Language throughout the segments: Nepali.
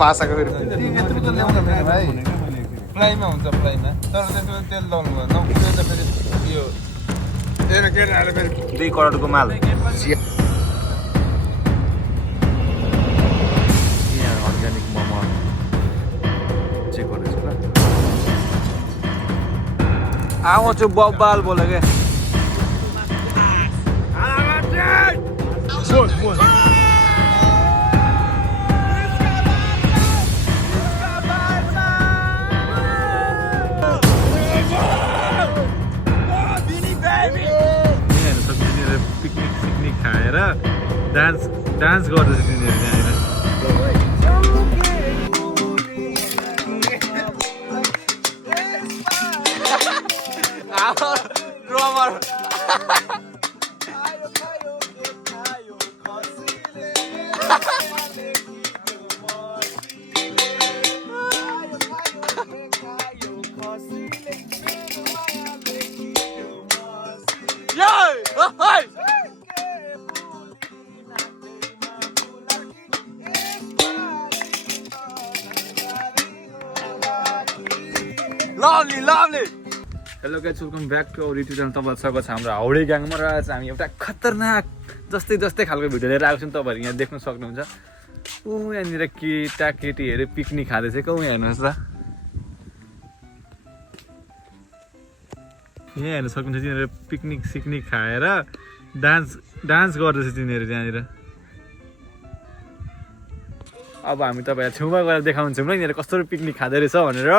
पासाको फेरि यत्रो त ल्याउँदा फेरि भाइ फ्लाइमा हुन्छ फ्लाइमा तर त्यसमा तेल लाउनु भयो नकुदेर फेरि यो तेल केटाले फेरि 2 करोडको माल यहाँ अर्ग्यानिक मोमो चेक गर्दैछु ल आउँछु बब्बाल बोले के पिकनिक खाएर डान्स गर्दैछ तिनीहरू त्यहाँनिर drummer lovely hello guys welcome back to our YouTube channel तपाईहरु स्वागत छ हाम्रो हाउडे ग्याङमा र आज हामी एउटा खतरनाक जस्तै खालको भिडियो लिएर आएको छौं तपाईहरु यहाँ देख्न सक्नुहुन्छ उ यहाँनिर केटाकेटीहरु पिकनिक खाँदैछ के उ हेर्नुस् त यहाँ हेर्न सक्नुहुन्छ तिनीहरु पिकनिक खाएर डान्स गर्दैछ तिनीहरु त्यहाँनिर अब हामी तपाईहरु छेउमा गएर देखाउँछौँ ल यिनीहरु कस्तो पिकनिक खाँदै रहेछ भनेर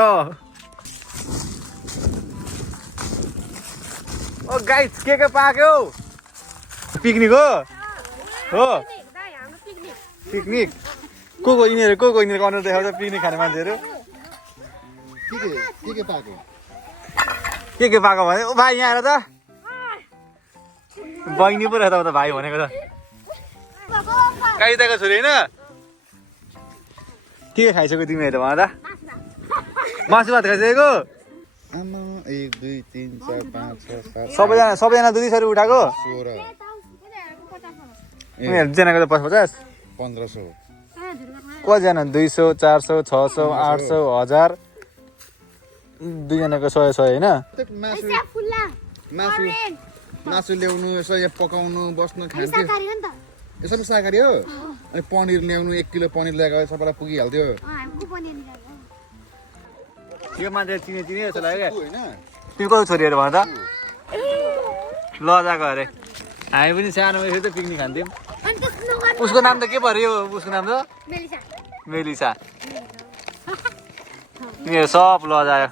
ओ गाइस के पाक्यो पिकनिक हो पिकनिक को यिनीहरु अनुहार देखाउँछ पिकनिक खाने मान्छेहरु के पाको भने ओ भाइ यहाँ आएर त बहिनी पो रहेछ त भाइ भनेको त काइदाको छोरी हैन के खाइसक्यो तिमीहरु भन त मासु भात खाइसकेको आमा 1 2 3 4 5 6 7 सबैजना दुई सरी उठाएको 16 उनीहरु जनाको त 50 1500 कतिजना 200 400 600 800 1000 दुई जनाको 100 हैन मासु ल्याउनु यसो यहाँ पकाउनु बस्नु खान्थ्यो यसो पनि शाकाहारी हो अनि पनिर ल्याउनु 1 किलो पनिर ल्याएको सबैलाई पुगिहाल्थ्यो यो मान्छे चिने जस्तो लाग्यो क्या तिमी कसको छोरीहरू भन त लजाको अरे हामी पनि सानोमा यसरी त पिकनिक खान्थ्यौँ उसको नाम त के पर्यो उसको नाम त मेलिसा तिनीहरू सब लजायो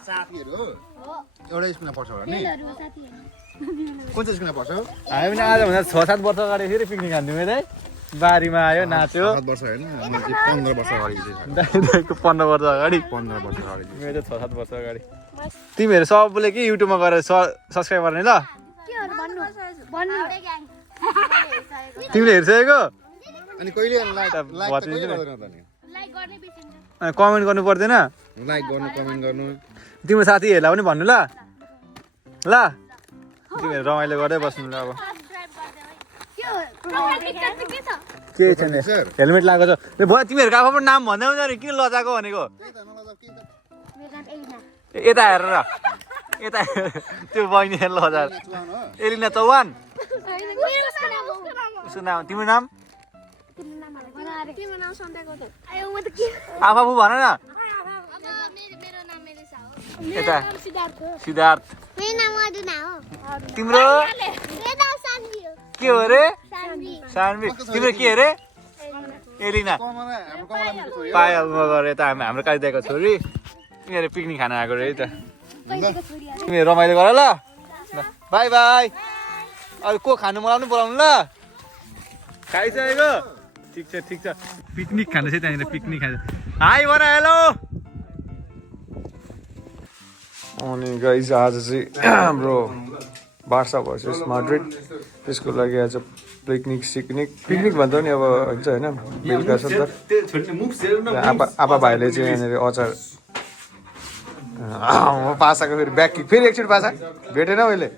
एउटा स्कुलमा पढ्छ होला नि कुन चाहिँ स्कुलमा पढ्छ हामी पनि आजभन्दा 6-7 वर्ष अगाडि फेरि पिकनिक खान्थ्यौँ है बारीमा आयो नाच्यो 7 वर्ष हैन 15 वर्ष अगाडि 15 वर्ष अगाडि 15 वर्ष अगाडि मेरो 6-7 वर्ष अगाडि तिमीहरू सबले के युट्युबमा गएर सब्स्क्राइब गर्ने ल तिमीले हेरिसकेको अनि कहिले लाइक अनि कमेन्ट गर्नु पर्दैन लाइक गर्नु कमेन्ट गर्नु तिम्रो साथीहरूलाई पनि भन्नु ल तिमीहरू रमाइलो गर्दै बस्नु ल अब के छैन हेलमेट लगाएको छ भयो तिमीहरूको आफ्नो नाम भन्दै हुन्छ नि किन लजाको भनेको यता हेरेर यता त्यो बहिनी लजा एलिना चौहान उसको नाम तिम्रो नाम आफू भन न यता सिद्धार्थ तिम्रो के हो रे सानवी तिम्रो के अरे एलिना पायल मगर यता हाम्रो कालिदाको छोरी तिमीहरू पिकनिक खान आएको रे त तिमीहरू रमाइलो गर ल बाई बाई अरू को खानु मलाई पनि बोलाउनु ल खाइसकेको ठिक छ पिकनिक खाँदैछ त्यहाँनिर पिकनिक खाँदैछ हाई भन हेलो अनि गाइस आज चाहिँ हाम्रो बार्सा भर्सेस माड्रिड त्यसको लागि आज पिकनिक भन्दा पनि अब हुन्छ होइन बेलुका छ त आपा भाइले चाहिँ यहाँनिर अचार पासाको फेरि ब्याक किक फेरि एकचोटि पासा भेटेन मैले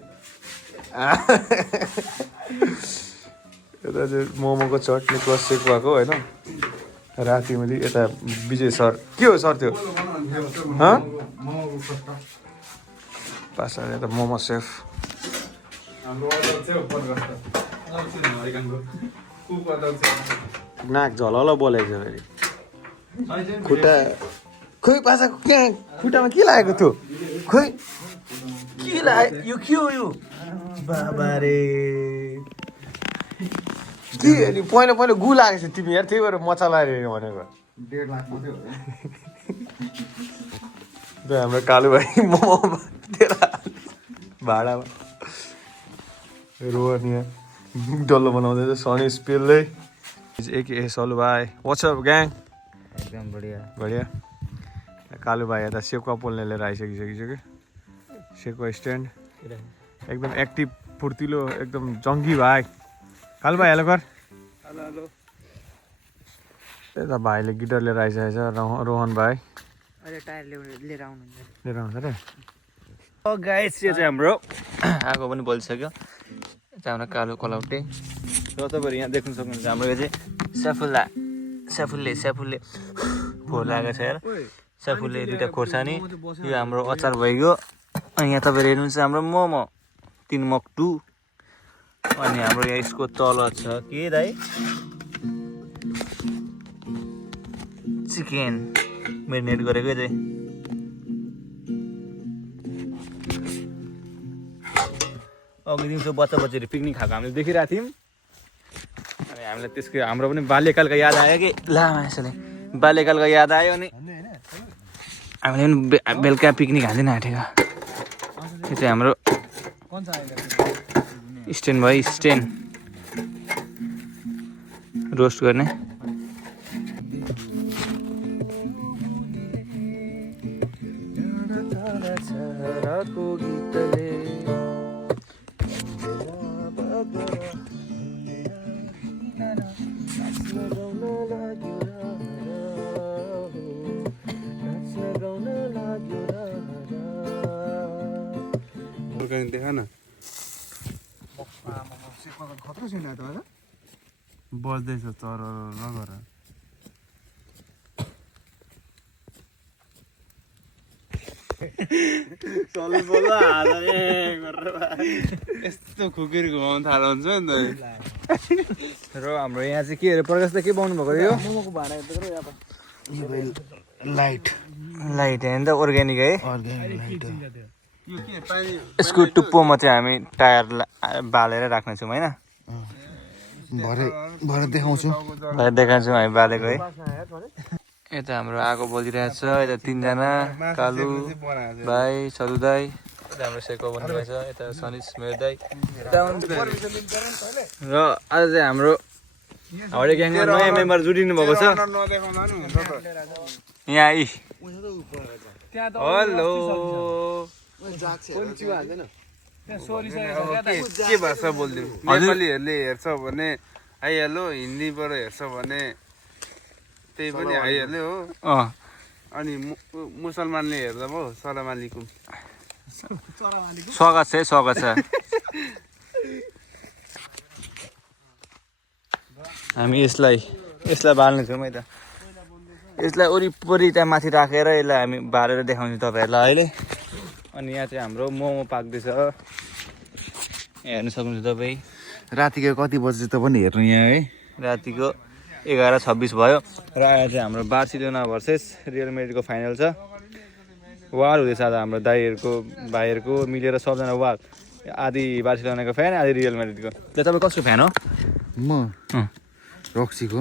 यता चाहिँ मोमोको चटनी क्रस सेक भएको होइन राति मैले यता विजय सर के हो सर त्यो पास्टर यता मोमो सेफ नाक झलल बोलेको छ फेरि खुट्टा खोइ पासा कहाँ खुट्टामा के लागेको थियो खोइ के लाग्यो यो के हो यो बाबा रे के अनि पहिला पहिला गु लागेको छ तिमी यार त्यही भएर मचा लाग्यो भनेको 1.5 लाख मात्रै हो हाम्रो कालु भाइ मोमो भाडामा रोहन यहाँ डल्लो बनाउँदैछ सनी स्पेलले एक सलु भाइ वाट्सअप ग्याङ एकदम बढिया बढिया कालु भाइ यता सेकुवा पोल्ने लिएर आइसकिसक्यो सेकुवा स्ट्यान्ड एकदम एक्टिभ फुर्तिलो एकदम जङ्गी भाइ कालु भाइ हेलो कर हेलो यता भाइले गिटार लिएर आइसकेको छ रोहन भाइ अहिले टायर लिएर आउनुहुन्छ लिएर आउँछ रे गाइस यो चाहिँ हाम्रो आगो पनि बलिसक्यो हाम्रो कालो कलौटे र तपाईँहरू यहाँ देख्न सक्नुहुन्छ हाम्रो यो चाहिँ स्याफुलले फोहोर लागेको छ यार स्याफुलले दुइटा खोर्सानी यो हाम्रो अचार भइगयो अनि यहाँ तपाईँहरू हेर्नुहुन्छ हाम्रो मोमो 3 मक्टु अनि हाम्रो यहाँ यसको तल छ के दाइ चिकन मेरिनेट गरेको चाहिँ अघि दिउँसो बच्चा बच्चीहरू पिकनिक खाएको हामीले देखिरहेको थियौँ अनि हामीलाई त्यसको हाम्रो पनि बाल्यकालको याद आयो कि ला यसले बाल्यकालको याद आयो अनि हामीले पनि बेलुका पिकनिक हाल्दैन आँटेको यो चाहिँ हाम्रो स्ट्यान्ड भयो स्ट्यान्ड रोस्ट गर्ने देखा न खतरा छैन त होला बज्दैछ तर नगर यस्तो खुकेर घुमाउनु थाल्नु हुन्छ नि त र हाम्रो यहाँ चाहिँ के अरे प्रकाश त के पाउनु भएको यो मोमोको भाडा लाइट लाइट होइन त अर्ग्यानिक है अर्ग्यानिक लाइट यसको टुप्पोमा चाहिँ हामी टायर बालेर राख्नेछौँ होइन भरे देखाउँछु भरे देखाउँछौँ हामी बालेको है यता हाम्रो आगो बलिरहेछ यता 3 जना कालु भाइ सलु दाई यता हाम्रो सेको बनिरहेछ यता सनिस मेरो दाई र आज चाहिँ हाम्रो हाउडे ग्याङमा नयाँ मेम्बर जुटिनु भएको छ यहाँ आई हेलो के भाषा बोलिदिउँ नेपालीहरूले हेर्छ भने आइहाल्यो हिन्दीबाट हेर्छ भने त्यही पनि आइहाल्यो हो अनि मुसलमानले हेर्दा पो सलाम अलैकुम स्वागत छ हामी यसलाई बाल्नेछौँ है त यसलाई वरिपरि त्यहाँ माथि राखेर यसलाई हामी बालेर देखाउँछौँ तपाईँहरूलाई अहिले अनि यहाँ चाहिँ हाम्रो मोमो पाक्दैछ हेर्नु सक्नुहुन्छ तपाईँ रातिको कति बजे त पनि हेर्नु यहाँ है रातिको 11:26 भयो र यहाँ चाहिँ हाम्रो बार्सिलोना भर्सेस रियल मेड्रिडको फाइनल छ वार हुँदैछ आज हाम्रो दाईहरूको भाइहरूको मिलेर सबजना वार आधी बार्सिलोनाको फ्यान आधी रियल मेड्रिडको तपाईँ कसको फ्यान हो म रक्सीको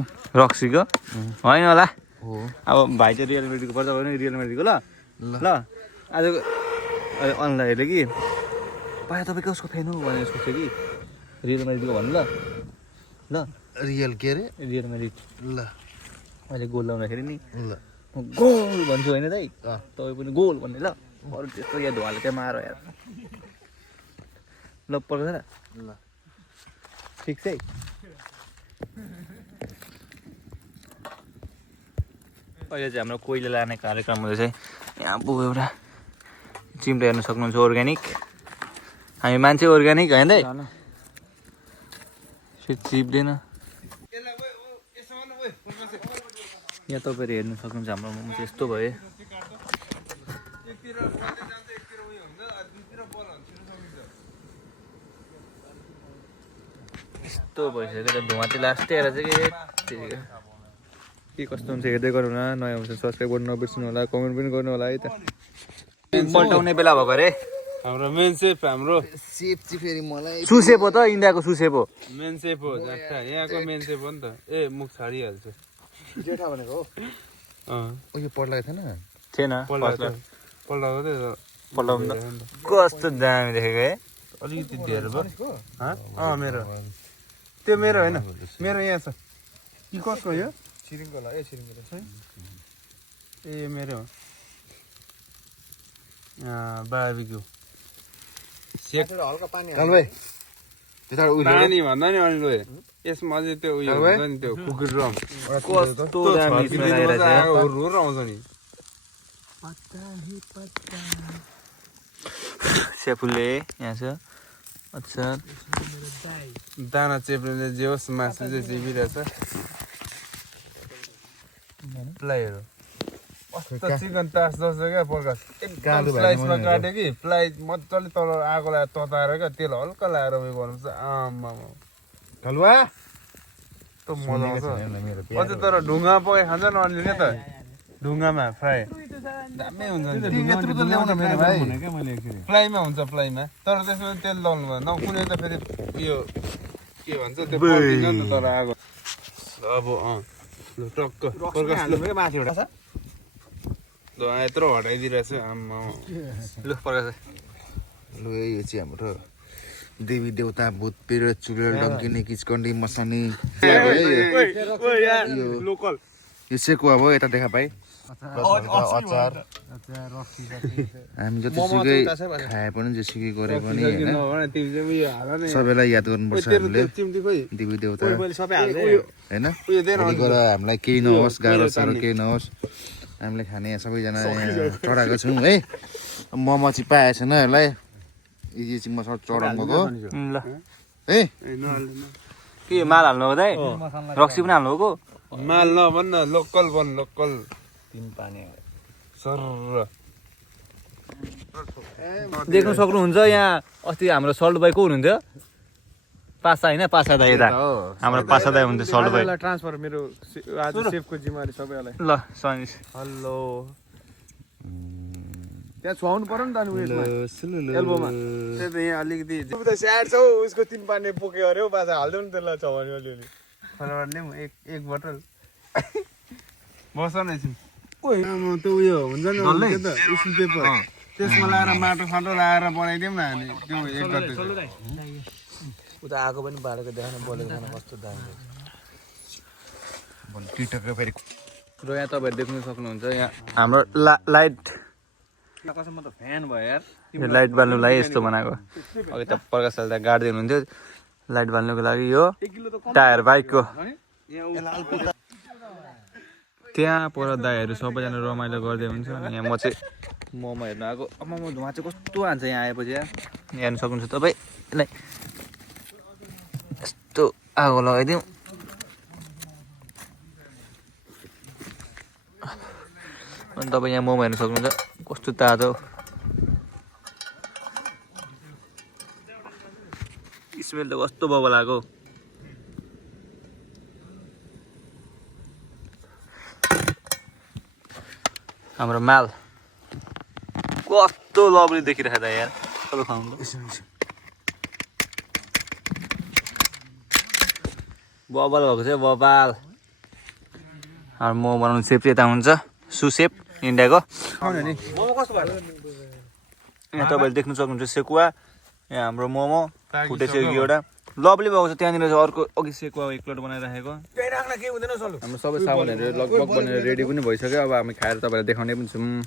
होइन होला हो अब भाइ चाहिँ रियल मेड्रिडको पर्छ भने रियल मेड्रिडको ल आजको अनलाइनले कि पाए तपाईँ कसको फ्यान हो भनेर सोध्छ कि रियल मेड्रिडको भन्नु ल रियल के अरे रियल मेड्रिड ल अहिले गोल लाउँदाखेरि नि ल म गोल भन्छु होइन दाइ तपाईँ पनि गोल भन्ने ल अरू त्यस्तो यहाँ धुवाले त्यहाँ मार यार ल पर्छ ल ठिक छ है अहिले चाहिँ हाम्रो कोइला लाने कार्यक्रम हुँदैछ यहाँ पुग्यो एउटा चिम्टा हेर्नु सक्नुहुन्छ अर्ग्यानिक हामी मान्छे अर्ग्यानिक होइन दाइ चिप्दैन यहाँ तपाईँहरू हेर्नु सक्नुहुन्छ हाम्रो मोमो चाहिँ यस्तो भयो यस्तो भइसक्यो धुवा चाहिँ लास्टै आएर चाहिँ के कस्तो हुन्छ हेर्दै गर्नु न नयाँ हुन्छ सब्सक्राइब गर्नु नबिर्सनु होला कमेन्ट पनि गर्नु होला है त पल्टाउने बेला भएको अरे हाम्रो मेन सेफ हाम्रो सेप चाहिँ फेरि मलाई सुसेप हो त इन्डियाको सुसेप हो मेन सेफ हो जाट्टा यहाँको मेन सेफ हो नि त ए मुख छाडिहाल्छ जेठा भनेको हो यो पढ्लाएको थिएन थिएन पल्टाएको थियो पल्टाउनु त कस्तो दामी देखेको है अलिकति धेरै भयो मेरो त्यो मेरो होइन मेरो यहाँ छ कि कसको यो छिरिङको होला ए छिरिङको ए मेरो हो बार्बिक्यू हल्का पानी काल भाइ पानी भन्दा नि अलिक यसमा अझै त्यो उयो हुन्छ नि त्यो कुकुर रम कस्तो दामी स्मेल आइरहेको आउँछ नि सेफुले यहाँ छ अच्छा दाना चेप्ने जे होस् मासु चाहिँ चेपिरहेछ फ्लाइहरू चिकन तास जस्तो क्या प्रकाश एकदम स्लाइसमा काट्यो कि फ्लाइ मजाले तल आगो लगाएर तताएर क्या तेल हल्का लगाएर उयो गर्नुपर्छ आम्मा हलुवा त मजा आउँछ अझै तर ढुङ्गा पकाइ खान्छ न अलि नै त ढुङ्गामा फ्राई दामी हुन्छ फ्लाइमा हुन्छ फ्लाइमा तर त्यसमा तेल दल्नु भएन नकुनै त फेरि उयो के भन्छ त्यो पल्टिन्छ नि त तर आगो अब लु टक्क प्रकाश यत्रो हटाइदिइरहेछ आम्मा लु प्रकाश लु यो चाहिँ हाम्रो देवी देवता भूत पिरियड चुरेर डङ्किने किचकन्डी मसानी लोकल यो सेकुवा भयो यता देखा पाइ अचार हामी जतिसुकै खाए पनि जेसुकै गरे पनि सबैलाई याद गर्नुपर्छ हामीले देवी देवता होइन हामीलाई केही नहोस् गाह्रो साह्रो केही नहोस् हामीले खाने सबैजना चढाएको छौँ है मोमो चाहिँ पाएको छैन यसलाई यो चाहिँ म चढाउनु भएको ल है के माल हाल्नु हो दाइ रक्सी पनि हाल्नु हो माल नभन्न लोकल बन लोकल सर देख्नु सक्नुहुन्छ यहाँ अस्ति हाम्रो सल्ट भाइ को हुनुहुन्थ्यो पासा होइन पासा दाइ यता हाम्रो पासा दाइ हुन्थ्यो सल्ट भाइ ट्रान्सफर मेरो आज सेफको जिम्मेवारी सबैलाई ल सनिस हेलो त्यहाँ छुवाउनु पर्यो नि त अनि उयसमा एल्बोमा त्यही त यहाँ अलिकति त स्याड छ उसको 3 पानी पोक्यो अरे हौ बाजा हाल्दिउ नि त्यसलाई छवानी अलिअलि फलवारले एक बोतल बस न एकछिन ओइ म त उयो हुन्छ नि त्यो त टिस्यु पेपर त्यसमा लाएर माटो साटो लाएर बनाइदिउँ न हामी त्यो एक गते उता आगो पनि बालेको देखाउन बोलेको खाना कस्तो दामी टिकटकको फेरि र यहाँ तपाईँहरू देख्नु सक्नुहुन्छ यहाँ हाम्रो लाइट कसम म त फ्यान भयो यार यो लाइट बाल्नुलाई यस्तो बनाएको अघि त प्रकाश दाइ गाड्दै हुनुहुन्थ्यो लाइट बाल्नुको लागि यो टायर बाइकको त्यहाँ पर दाइहरू सबैजना रमाइलो गर्दै हुन्छ अनि यहाँ म चाहिँ मोमो हेर्नु आएको म धुवा चाहिँ कस्तो हान्छ यहाँ आएपछि यहाँ हेर्नु सक्नुहुन्छ तपाईँलाई यस्तो आगो लगाइदिउँ अनि तपाईँ यहाँ मोमो हेर्नु सक्नुहुन्छ कस्तो तातो स्मेल त कस्तो बबल आएको हाम्रो माल कस्तो लभली देखिरहेको त यार तपाईँ खाउनु बबल भएको छ बबाल हाम्रो मोमो बनाउनु सेप यता हुन्छ सुसेप इन्डियाको यहाँ तपाईँले देख्नु सक्नुहुन्छ सेकुवा यहाँ हाम्रो मोमो फुटेछ एउटा लभली भएको छ त्यहाँनिर चाहिँ अर्को अघि सेकुवा एक प्लेट बनाइराखेको हाम्रो सबै सामानहरू लगभग बनेर रेडी पनि भइसक्यो अब हामी खाएर तपाईँलाई देखाउने पनि छौँ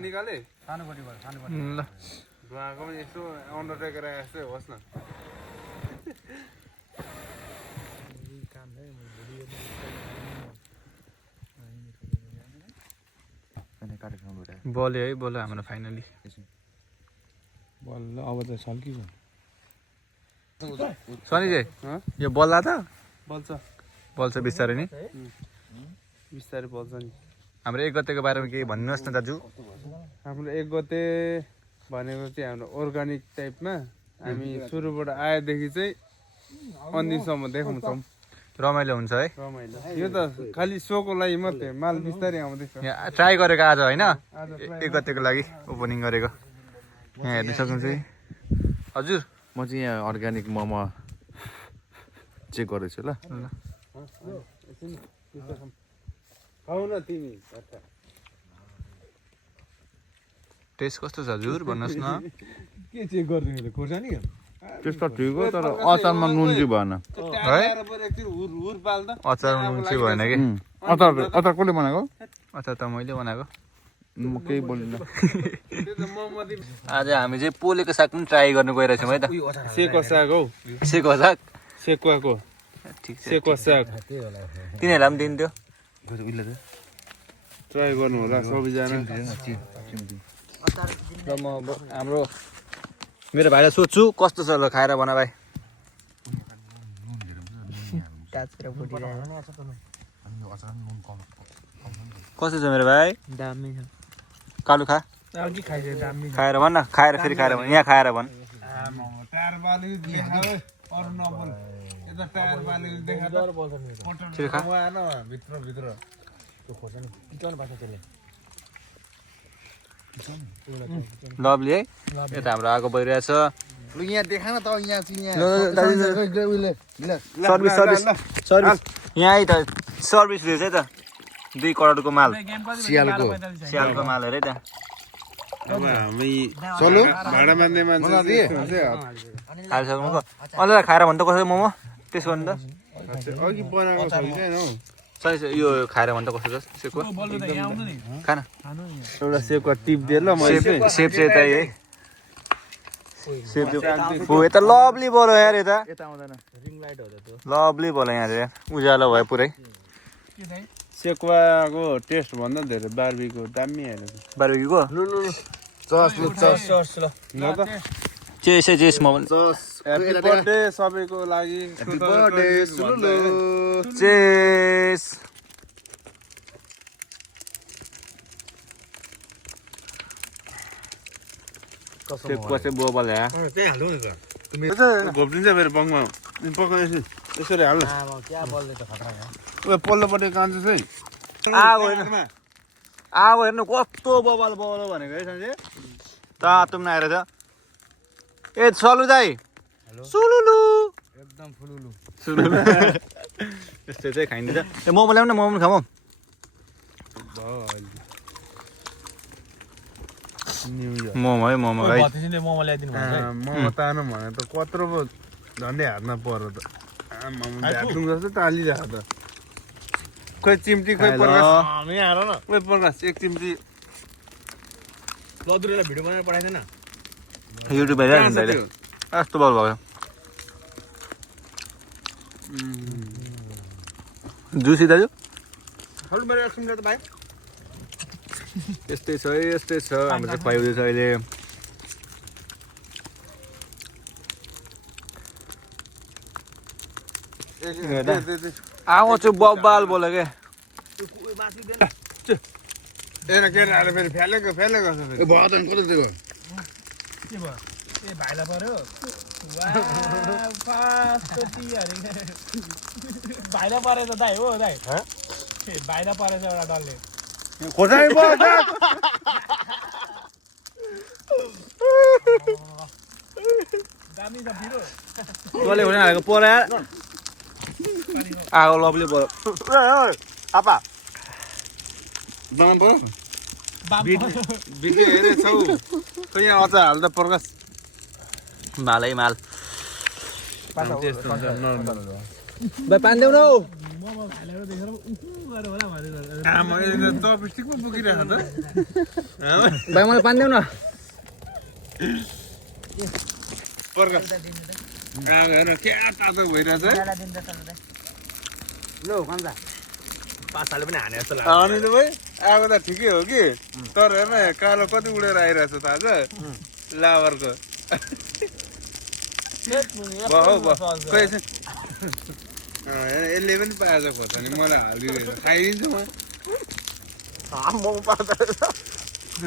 निकाले यसो अन्डरटेकर जस्तै होस् न कार्यक्रम भएर बल्यो है बल्यो हाम्रो फाइनली बल्ल अब त सल्किन्छ सनी चाहिँ यो बल्ला त बल्छ बिस्तारै नि बिस्तारै बल्छ नि हाम्रो 1 गतेको बारेमा केही भन्नुहोस् न दाजु हाम्रो 1 गते भनेको चाहिँ हाम्रो अर्ग्यानिक टाइपमा हामी सुरुबाट आएदेखि चाहिँ अन्तिमसम्म देखाउँछौँ रमाइलो हुन्छ है रमाइलो यो त खालि सोको लागि मात्रै माल बिस्तारै आउँदैछ यहाँ ट्राई गरेको आज होइन 1 गतेको लागि ओपनिङ गरेको यहाँ हेर्न सक्नुहुन्छ है हजुर म चाहिँ यहाँ अर्ग्यानिक मोमो चेक गर्दैछु ल खाऊ न तिमी टेस्ट कस्तो छ हजुर भन्नुहोस् न के चेक गर्दै खोर्सानी त्यस्तो ठिक हो तर अचारमा नुन चाहिँ भएन अचारमा नुन चाहिँ भएन कि अचार अचार कसले बनाएको अचार त मैले बनाएको म केही बोल्दिनँ आज हामी चाहिँ पोलेको साग पनि ट्राई गर्नु गइरहेछौँ है त सेको साग हौ सेको साग सेकुवाको ठिक छ सेको साग तिनीहरूलाई पनि दिन्थ्यो ट्राई गर्नु होला सबैजना र म अब हाम्रो मेरो भाइलाई सोध्छु कस्तो छ ल खाएर भन भाइ कस्तो छ मेरो भाइ दामी छ कालु खा खाएर भन न खाएर फेरि खाएर भन यहाँ खाएर भन टायर बाली देखा अरु नबोल यता टायर बाली देखा फेरि खा भित्र भित्र लभली है यता हाम्रो आगो बढिरहेछ यहाँ देखा न त यहाँ सर्भिस सर्भिस सर्भिस यहाँ है त सर्भिस दिएछ है त 2 करोडको माल सियालको माल हेर है त अब हामी चलो भाडा मान्ने मान्छे अन्त खाएर भन्छ कसरी मोमो त्यसो भने त अघि बनाएको छ कि छैन हौ सही यो खाएर भन्छ कस्तो छ सेको खाना एउटा सेको टिप दिए ल मैले सेप चाहिँ यतै है सेप हो यता लभली बोलो यार यता लभली बोलो यहाँ उज्यालो भयो पुरै सेकुवाको टेस्ट भन्दा धेरै बार्बीको दामी हेरेको बार्बेक्युको ल त चेस म ह्यापी बर्थडे सबैको लागि चेस सेको चाहिँ बोबल या घोप्टिन्छ फेरि बङमा पकाएपछि यसरी हाल्नु पल्लोपट्टि कान्छ चाहिँ आगो हेर्नु कस्तो बबल बबल भनेको है सन्जे तातुम नआएर त ए सलु दाइ सुलुलु एकदम फुलुलु सुलुलु यस्तो चाहिँ खाइन्छ ए मोमो ल्याउनु न मोमो खाऊ मोमो है मोमो है मोमो ल्याइदिनु मोमो तानो भने त कत्रो पो झन्डै हातमा पर्यो त हातुङ जस्तो टालिरहेको त खोइ चिम्टी खोइ प्रकाश खोइ प्रकाश एक चिम्टी लदुरेलाई भिडियो बनाएर पठाइदिएन युट्युब हेरेर अहिले यस्तो बल भयो जुसी दाजु यस्तै छ हाम्रो चाहिँ खुवाइँदैछ अहिले आगो चाहिँ बब्बाल बोल्यो क्या केटाहरू फेरि फ्यालेको छ फेरि के भयो ए भाइला पर्यो भाइला परेछ दाइ हो दाइ भाइला परेछ एउटा डल्ले खोर्सानी दामी छ भिरो तले हुने हालेको पऱ्यो आगो लभली पऱ्यो आपा भिडियो हेरेछौ खोइ यहाँ अचार हाल्दा प्रकाश मालै माल त्यस्तो हुन्छ नर्मल भाइ पानी देऊ न हौ मोमो खाइरहेको देखेर गऱ्यो होला भनेर चपस्टिक पो बोकिरहेको त भाइ मलाई पानी देऊ न प्रकाश हेर क्या तातो भइरहेछ दिन्छ ल भन्छ पासाले पनि हाने जस्तो लाग्छ अनिल भाइ आएको त ठिकै हो कि तर हेर्न कालो कति उडेर आइरहेछ थाहा छ लाबरको खोइ यसले पनि पाएछ खोर्सानी मलाई हालिदिँदैछ खाइदिन्छु म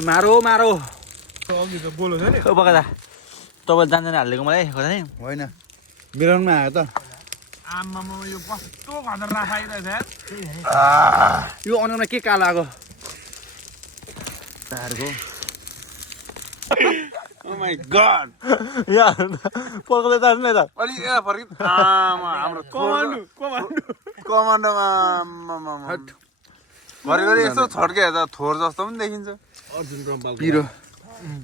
मारो मारो अघि त बोलो छ नि बगा तपाईँ जान्दैन हालिदिएको मलाई खोर्सानी होइन बिराउनमा आयो त आम्मामा यो कस्तो खतरनाक आइरहेछ यार यो अनुहारमा के कालो आएको तारको ओ माई गॉड यहाँ पर्कले त नि त अलि फर्किन हाम्रो कमान्डोमा घरिघरि यस्तो छड्के त थोर जस्तो पनि देखिन्छ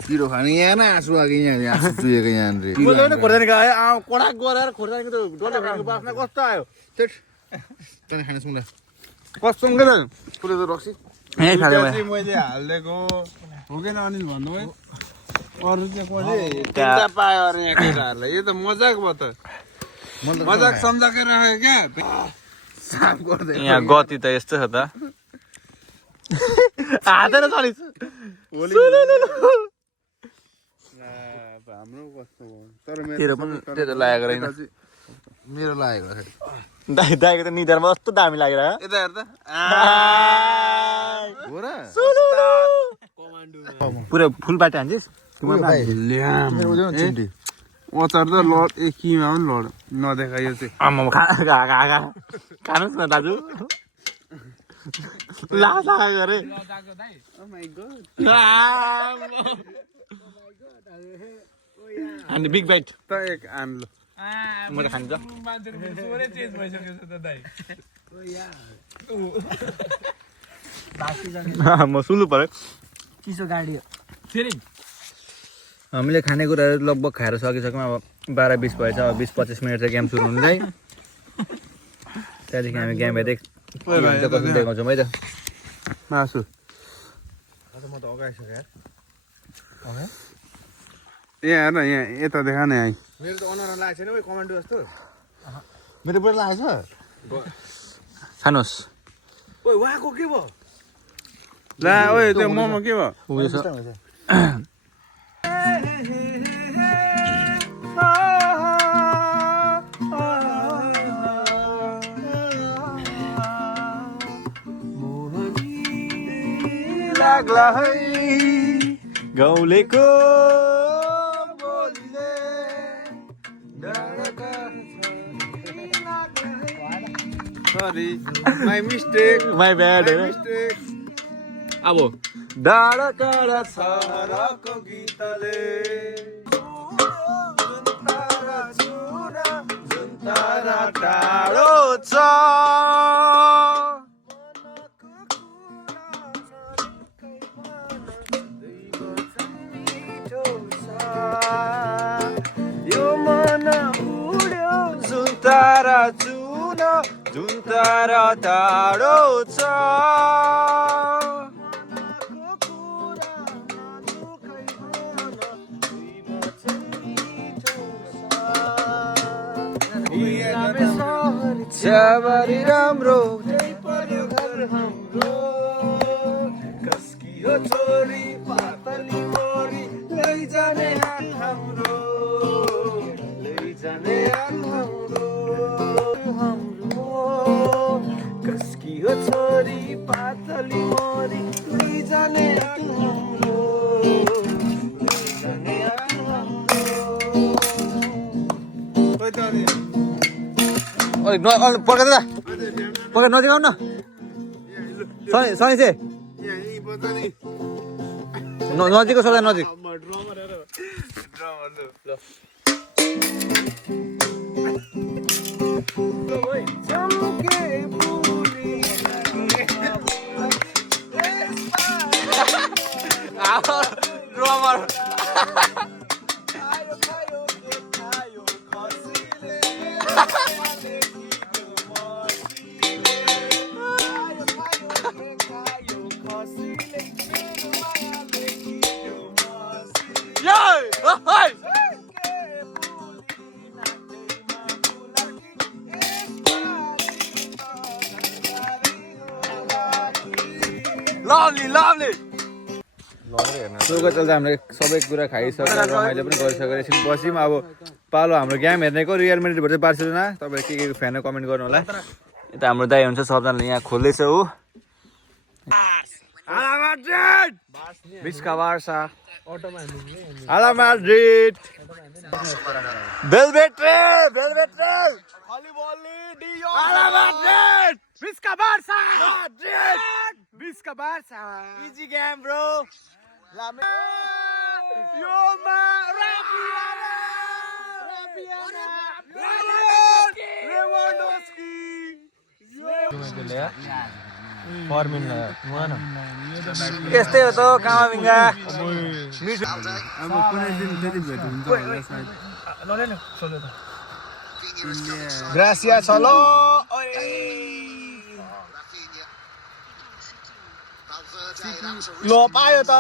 पिरो खाने यहाँ न आँसु आएको यहाँ आँसु चुहेको यहाँनिर बोल्यो खोर्सानी खायो कडा गरेर खोर्सानीको त डल्ले खानेको बास्ना कस्तो आयो तँलाई खाने सुन्दा कस्तो हुँदैन पुरै त रक्सी यहीँ खाँदै चाहिँ मैले हालिदिएको हो कि अनिल भन्नु है अरू चाहिँ कसले तिनवटा पायो अरे यहाँ केटाहरूलाई यो त मजाक भयो त मजाक सम्झाकै राख्यो क्या साफ गर्दै यहाँ गति त यस्तो छ त हातेर चलिस हाम्रो कस्तो भयो तर तेरो पनि त्यता लागेको रहेन मेरो लागेको दाइको त निधारमा कस्तो दामी लागेर यता हेर त हो र पुरै फुल बाटो हान्छिस् अचार त लड ए किमा पनि लड नदेखायो चाहिँ आम्मा खानुहोस् न दाजु लासा गरे अनि बिग बाइट त एक आन्लो म त खान्छ मान्छेको स्वरै चेन्ज भइसकेको छ त दाइ म सुन्नु पर्यो चिसो गाडी हो फेरि हामीले खानेकुराहरू लगभग खाएर सकिसक्यौँ अब 12-20 भएछ अब 20-25 मिनट चाहिँ गेम सुरु हुँदै त्यहाँदेखि हामी गेम हेर्दै कसरी देखाउँछौँ है त मासु म त अगाइसकेँ यार यहाँ हेर न यहाँ यता देखा न यहाँ मेरो त अनुहारमा लागेको छैन ओइ कमान्डो जस्तो मेरो पनि लागेको छ खानुहोस् ओइ उहाँको के भयो ला ओए त्यो मोमो के भयो लाग्ला है गाउँलेको बोलीले sorry my mistake my bad mistake अब डाँडा काँडा सरको गीतले तारा टाढो छ यो मन उड्यो जुन तारा जुन जुन तारा टाढो छ छ्याबारी राम्रो त्यही पर्यो घर हाम्रो कसकी हो छोरी पातली मोरी लैजाने हात हाम्रो लैजाने हात हाम्रो कसकी हो छोरी पातली मोरी लैजाने हात हाम्रो लैजाने हात हाम्रो पक्का दादा पक्का नजिक आउन सनी सनी चाहिँ नजिकको सबै नजिक ड्रमर सोको चल्दा हामीले सबै कुरा खाइसकेर रमाइलो पनि गरिसकेर एकछिन बस्यौँ। अब पालो हाम्रो गेम हेर्नेको रियल मेड्रिड भर्सेस बार्सिलोना। तपाईँहरू के फ्यान हो कमेन्ट गर्नु होला। यता हाम्रो दाइ हुन्छ सबजनाले यहाँ खोल्दैछ ऊ Visca Barça Hala Madrid Belvedere Hala Madrid Visca Barça Madrid Visca Barça easy game bro Yoma Lewandowski यस्तै हो त कामाबिङ्गा ग्रासिया चलो लो पायो त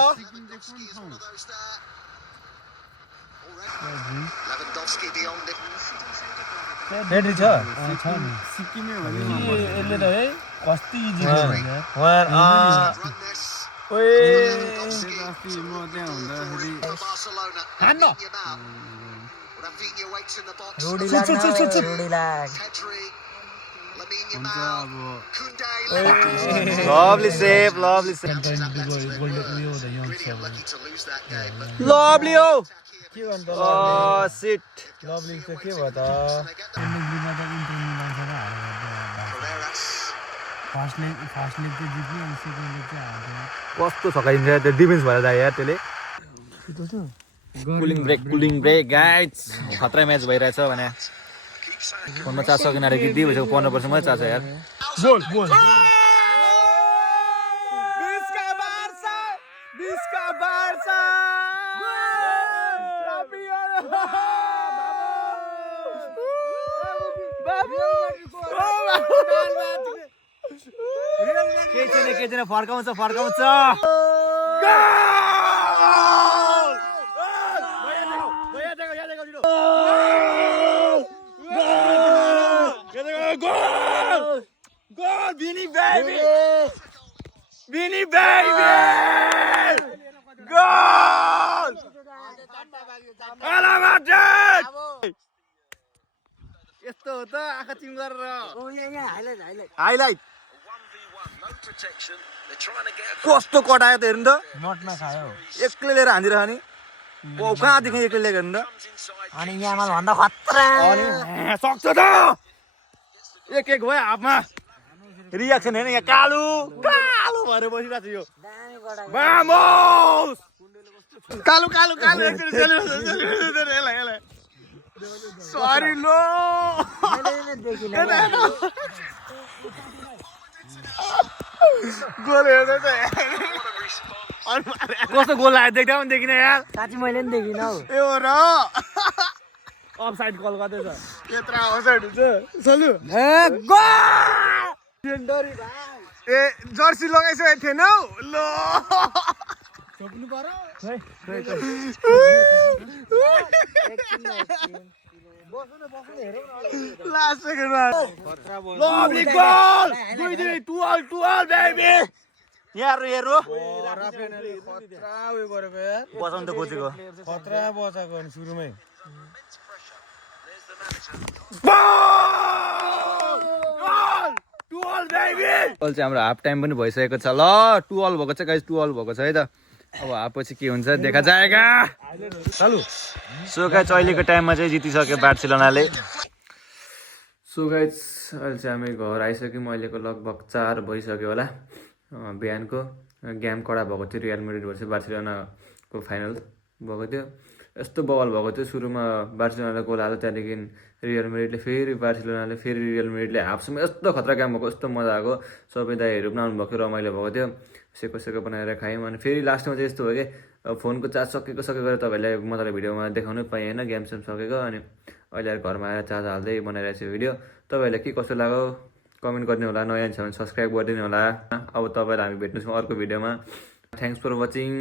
रेडी छ सिक्किमै हो यसले त है कति इजी ओए म त्यहाँ हुँदाखेरि हान्न lovely save lovely oh shit lovely चाहिँ के भयो त कस्तो छकाइन्छ त्यो डिफेन्स भएर जायो यार त्यसले कुलिङ ब्रेक गाइज खतरा म्याच भइरहेछ भने फोनमा चार्ज सकिन अरे गिद्दी भइसक्यो 15% मात्रै चार्ज यार गोल Visca Barça के छैन फर्काउँछ Vini baby goal Hala Madrid यस्तो हो त आँखा चिम गरेर हाइलाइट कस्तो कटायो त हेर्नु त नटमा खायो एक्लै लिएर हान्दिरह नि कहाँदेखि एक्लै लिएर हेर्नु त अनि यामाल भन्दा खतरा सक्छ त एक भयो हाफमा रियाक्सन हेर्नु यहाँ कालो भएर बसिरहेको छ यो भामोस कालो सरी लो गोल हेर्नु त कस्तो गोल लाग्यो देख्दा पनि देखिन यार साँच्ची मैले पनि देखिन हौ ए हो र अफसाइड कल गर्दैछ यत्रो अफसाइड हुन्छ चल्यो ए जर्सी लगाइसकेको थिएन हौ ल छोप्नु पर्यो लास्ट सेकेन्डमा लभली गोल 2-2 बेबी यार हेरो खतरा उयो गरेको यार बचाउन त खोजेको खतरा बचाएको नि सुरुमै गोल चाहिँ हाम्रो हाफ टाइम पनि भइसकेको छ ल 2-2 भएको छ गाइस 2-2 भएको छ है त अब हाफ पछि के हुन्छ देखा जाएगा सो गाइस अहिलेको टाइममा चाहिँ जितिसक्यो बार्सिलोनाले सो गाइस अहिले चाहिँ हामी घर आइसक्यौँ अहिलेको लगभग 4 भइसक्यो होला बिहानको गेम कडा भएको थियो रियल मेड्रिड भर्सेस बार्सिलोनाको फाइनल भएको थियो यस्तो बवाल भएको थियो सुरुमा बार्सिलोनाले गोल हाल्यो त्यहाँदेखि रियल मेड्रिडले फेरि बार्सिलोनाले फेरि रियल मेड्रिडले हाफसम्म यस्तो खतरा काम भएको यस्तो मजा आएको सबै दाइहरू पनि आउनुभएको थियो रमाइलो भएको थियो सेको बनाएर खायौँ अनि फेरि लास्टमा चाहिँ यस्तो भयो कि फोनको चार्ज सकेको तपाईँहरूलाई मजाले भिडियोमा देखाउनु पाएँ होइन गेम सेम सकेको अनि अहिले घरमा आएर चार्ज हाल्दै बनाइरहेको छु भिडियो तपाईँहरूलाई के कस्तो लाग्यो कमेन्ट गर्ने होला नयाँ छ भने सब्सक्राइब गरिदिनु होला अब तपाईँलाई हामी भेट्नेछौँ अर्को भिडियोमा थ्याङ्क्स फर वाचिङ